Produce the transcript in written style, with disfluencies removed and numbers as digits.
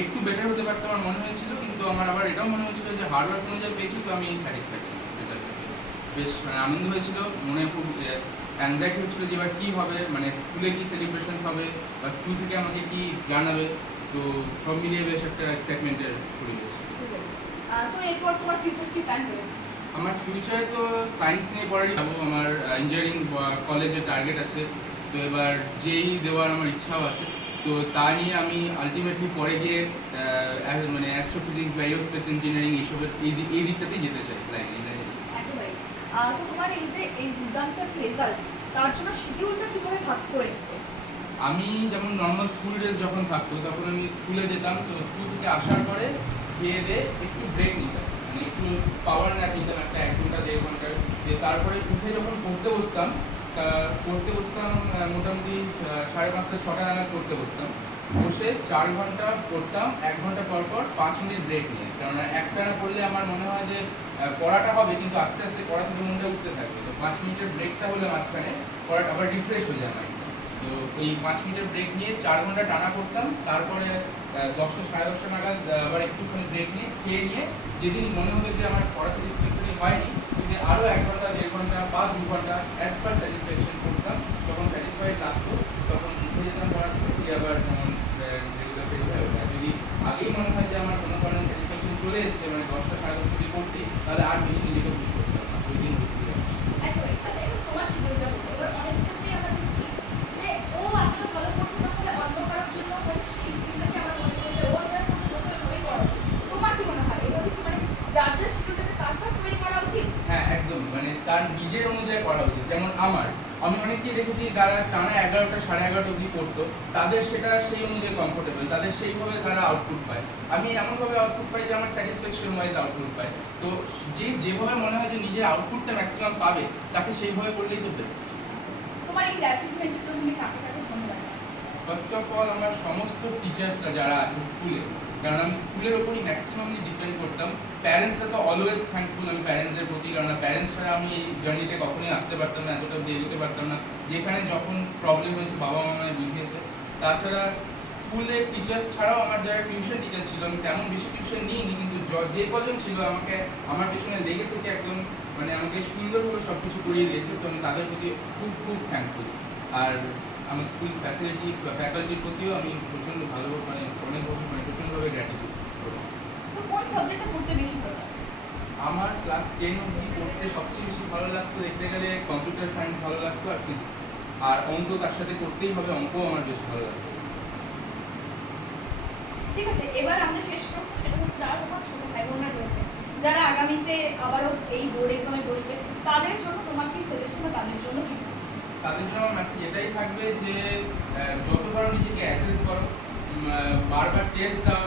একটু বেটার হতে পারতো আমার মনে হয়েছিল, কিন্তু আমার আবার এটাও মনে হয়েছিল যে হার্ড ওয়ার্ক অনুযায়ী পেয়েছি, তো আমি স্যাটিসফাইড রেজাল্ট। বেশ মানে আনন্দ হয়েছিল, মনে খুব অ্যাংজাইটি হচ্ছিলো যে এবার কী হবে, মানে স্কুলে কী সেলিব্রেশনস হবে বা স্কুল থেকে আমাকে কী জানাবে, তো সব মিলিয়ে বেশ একটা এক্সাইটমেন্টের পরিবেশ। তো এরপর তোমার ফিউচার কি প্ল্যান রয়েছে? আমার ফিউচারে তো সায়েন্স নিয়ে পড়ারই যাবো, আমার ইঞ্জিনিয়ারিং কলেজের টার্গেট আছে, তো এবার যেই দেওয়ার আমার ইচ্ছাও আছে, তো তা নিয়ে আমি আলটিমেটলি পরে গিয়ে মানে অ্যাস্ট্রোফিজিক্স বা এরোস্পেস ইঞ্জিনিয়ারিং এইসবের এই দিকটাতেই যেতে চাই লাইনে। একেবারে। তো তোমার এই যে এই দুর্দান্ত রেজাল্ট, তার জন্য শিডিউলটা কিভাবে ভাগ করে নিতে? আমি যেমন নর্মাল স্কুল ডেজ যখন থাকতো তখন আমি স্কুলে যেতাম, তো স্কুল থেকে আসার পরে খেয়ে দিয়ে একটু ব্রেক নিতাম, মানে একটু পাওয়ার ন্যাপ নিতাম একটা 1 ঘন্টা 1.5 ঘন্টার, যে তারপরে উঠে যখন পড়তে বসতাম মোটামুটি 5:30 6টা নাগাদ পড়তে বসতাম, বসে 4 ঘন্টা পড়তাম, 1 ঘন্টা পর পর 5 মিনিট ব্রেক নিয়ে, কেননা একটানা পড়লে আমার মনে হয় যে পড়াটা হবে কিন্তু আস্তে আস্তে পড়া থেকে মনটা উঠতে থাকবে, তো 5 মিনিটের ব্রেকটা হলে মাঝখানে পড়াটা আবার রিফ্রেশ হয়ে যায় মাইন্ডটা। তো এই 5 মিনিটের ব্রেক নিয়ে 4 ঘন্টা টানা করতাম, তারপরে 10টা 10:30 নাগাদ আবার একটুখানি ব্রেক নিয়ে খেয়ে নিয়ে, যেদিন মনে হতো যে আমার পড়া স্যাটিসফ্যাক্টরি হয়নি সেদিন আরও 1 ঘন্টা 1.5 ঘন্টা বা 2 ঘন্টা অ্যাজ পার স্যাটিসফ্যাকশন করতাম, যখন স্যাটিসফাইড লাগতো তখন উঠে যেতাম পড়ার থেকে, দিয়ে আবার যেমন রেগুলার বের হয়ে ওঠা। যদি আগেই মনে হয় যে আমার কোনো কারণে স্যাটিসফ্যাকশন চলে এসছে, মানে 10টা 10:30 যদি পড়তে, তাহলে আর বেশি নিজেকে পুশ করতাম না, ওই দিন বুঝতে পারছি। একেবারে। আচ্ছা, এবার তোমার শিডিউলটা বলো। এবার অনেক ক্ষেত্রেই আমরা দেখি যে ও এতটা ভালো করছে না বলে অন্য কারোর জন্য সেই শিডিউলটাকে আমরা মনে করি যে ও এবার করছে যত এভাবেই করা উচিত। তোমার কি মনে হয় এভাবে কি মানে যার যার শিডিউলটাকে তার তার তৈরি করা উচিত? হ্যাঁ একদম, মানে তার নিজের অনুযায়ী করা উচিত। যেমন আমি অনেককেই দেখেছি যারা টানা 11টা 11:30 অবধি পড়তো, তাদের সেটা সেই অনুযায়ী কমফোর্টেবল, তাদের সেইভাবে তারা আউটপুট পায়। আমি এমনভাবে আউটপুট পাই যে আমার স্যাটিসফ্যাকশন ওয়াইজ আউটপুট পাই, তো যেভাবে মনে হয় যে নিজের আউটপুটটা ম্যাক্সিমাম পাবে তাকে সেইভাবে করলেই তো বেস্ট। তোমার এই অ্যাচিভমেন্টের জন্য তুমি কাকে কাকে ধন্যবাদ জানাচ্ছি? ফার্স্ট অফ অল আমার সমস্ত টিচার্সরা যারা আছে স্কুলে, কারণ আমি স্কুলের ওপরই ম্যাক্সিমামলি ডিপেন্ড করতাম। প্যারেন্টসরা তো অলওয়েজ থ্যাঙ্কফুল আমি প্যারেন্টসদের প্রতি, কারণ প্যারেন্টস ছাড়া আমি এই জার্নিতে কখনোই আসতে পারতাম না, এতটা অব্দি এগোতে পারতাম না। যেখানে যখন প্রবলেম হয়েছে বাবা মা আমায় বুঝিয়েছে। তাছাড়া স্কুলের টিচার্স ছাড়াও আমার যারা টিউশন টিচার ছিল, আমি তেমন বেশি টিউশন নিইনি, কিন্তু যে কজন ছিল আমাকে আমার পেছনে লেগে থেকে একদম মানে আমাকে সুন্দরভাবে সব কিছু করিয়ে দিয়েছে, তো আমি তাদের প্রতি খুব খুব থ্যাঙ্কফুল। আর আমার স্কুল ফ্যাসিলিটি ফ্যাকাল্টির প্রতিও আমি প্রচণ্ড ভালো মানে প্রচণ্ডভাবে গ্র্যাটিটিউড করছি। তো কোন সাবজেক্টটা পড়তে বেশি ভালো লাগে? আমার ক্লাস 10 অবধি পড়তে সবচেয়ে বেশি ভালো লাগতো দেখতে গেলে কম্পিউটার সায়েন্স ভালো লাগতো আর ফিজিক্স, আর অঙ্ক তার সাথে করতেই হবে, অঙ্কও আমার বেশ ভালো লাগতো। ঠিক আছে, এবার আমাদের শেষ প্রশ্ন, সেটা হচ্ছে যারা তোমার ছোট ভাই বোনরা রয়েছে, যারা আগামীতে আবারও এই বোর্ড এক্সামে বসবে, তাদের জন্য তোমার কি সাজেশন বা তাদের জন্য কি মেসেজ? তাদের জন্য আমার মেসেজ এটাই থাকবে যে যত পারো নিজেকে অ্যাসেস করো, বারবার টেস্ট দাও,